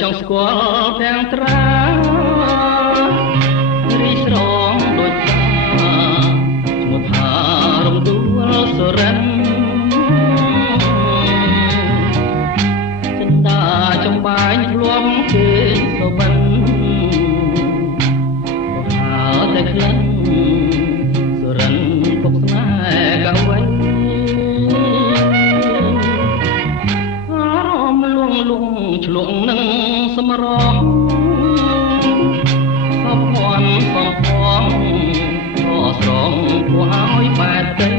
ចង់ស្គាល់ទាំងត្រារីស្រងដូចតាឈ្មោះថារំដួលសុរិនចិន្តាចំបាញ់ធ្លាប់គេសុបិនហៅតែក្លិនសុរិនពុកស្នេហ៍កៅវិញឆ្លងនឹងសម្រងអភ័ណ្ឌសំផងក៏ស្រងគួរឲ្យបែបទៅ